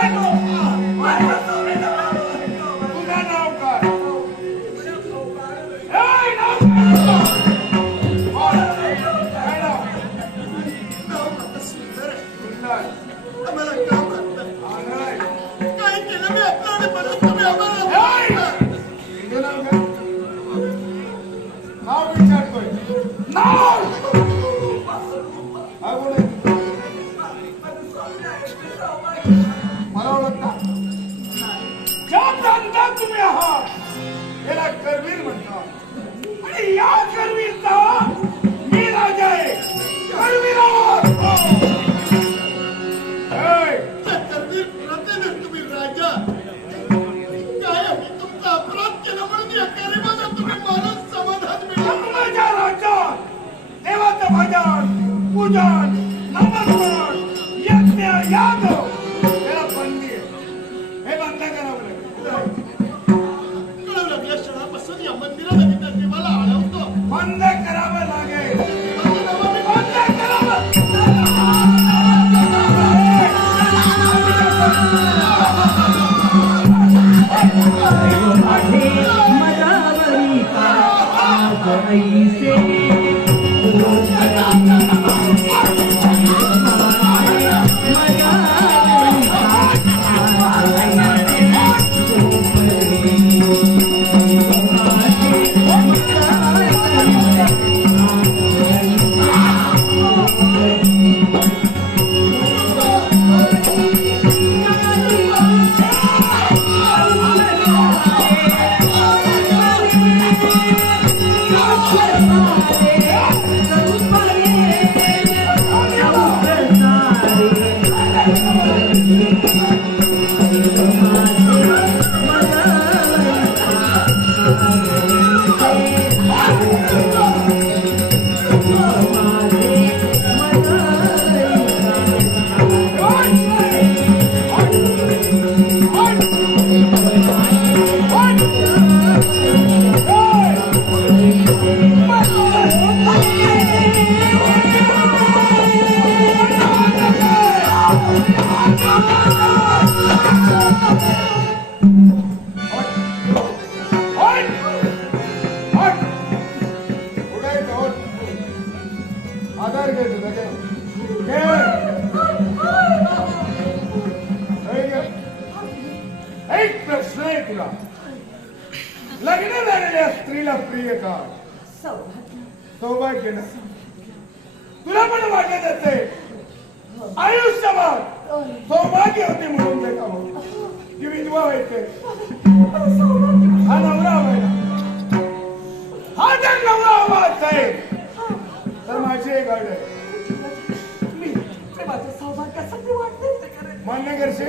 あ! मला ओळखता? ज्या प्रांतात तुम्ही आहात याला करवीर म्हणतात. आणि या करवीरचा मी राजा आहे. पूजन ऐसे एक प्रश्न आहे तुला. लग्न झालेल्या स्त्रीला प्रिय का? सौभाग्य ना? तुला पण वाटत असेल आयुष्यभर सौभाग्य होते म्हणून देखावं की विधवा व्हायचे. हा नवरा हवाय हा जर नवरा हवा असेल तर माझी एक अड आहे. मान्य करशील?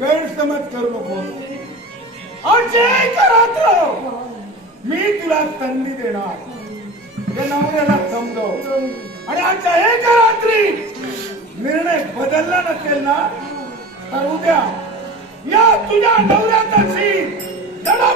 गैरसमज करू नको रात्र मी तुला संधी देणार. त्या नवऱ्याला समजव. आणि आजच्या एक रात्री निर्णय बदलला नसेल ना तर उद्या या तुझ्या नवऱ्या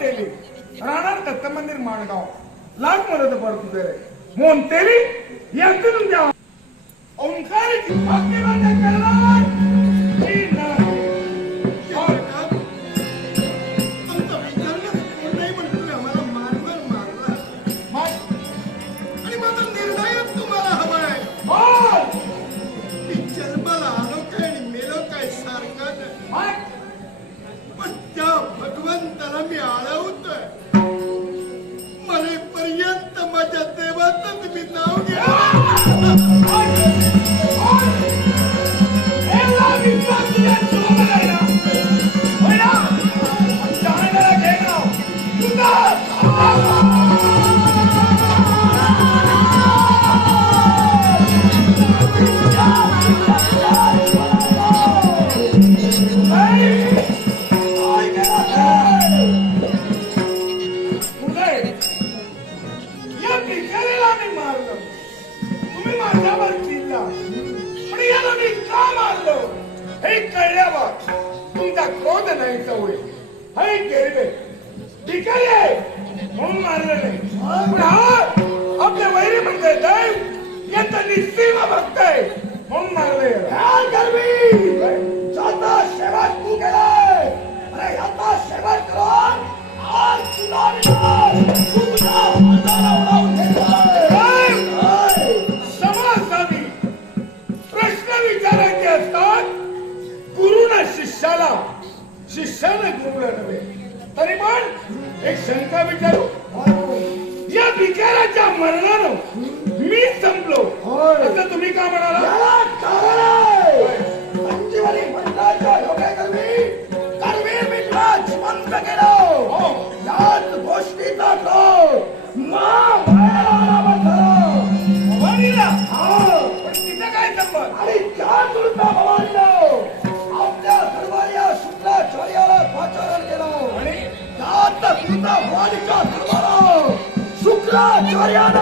ತೇಲಿ ರಾಣಾ ದತ್ತ ಮಂದಿರ್ ಮಾಡಗಾವ್ ಲಾಕ್ ಮರದ ಬರ್ತದೆ ಮೋನ್ ತೇಲಿ ಎಂತ ಯಾವ ಓಂಕಾರ Kita kota na ita uri. Hai kerbe. Dikare. Hum marale. Bra. Apne vairi bande dai. Yanta nisima baktai. Hum marale. Hai kerbe. शिष्याने घुमलं नव्हे. तरी पण एक शंका विचारू? या विचाराच्या मरणानं मी संपलो. असं तुम्ही का म्हणाला?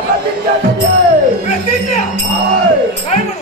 प्रतिज्ञा प्रतिज्ञा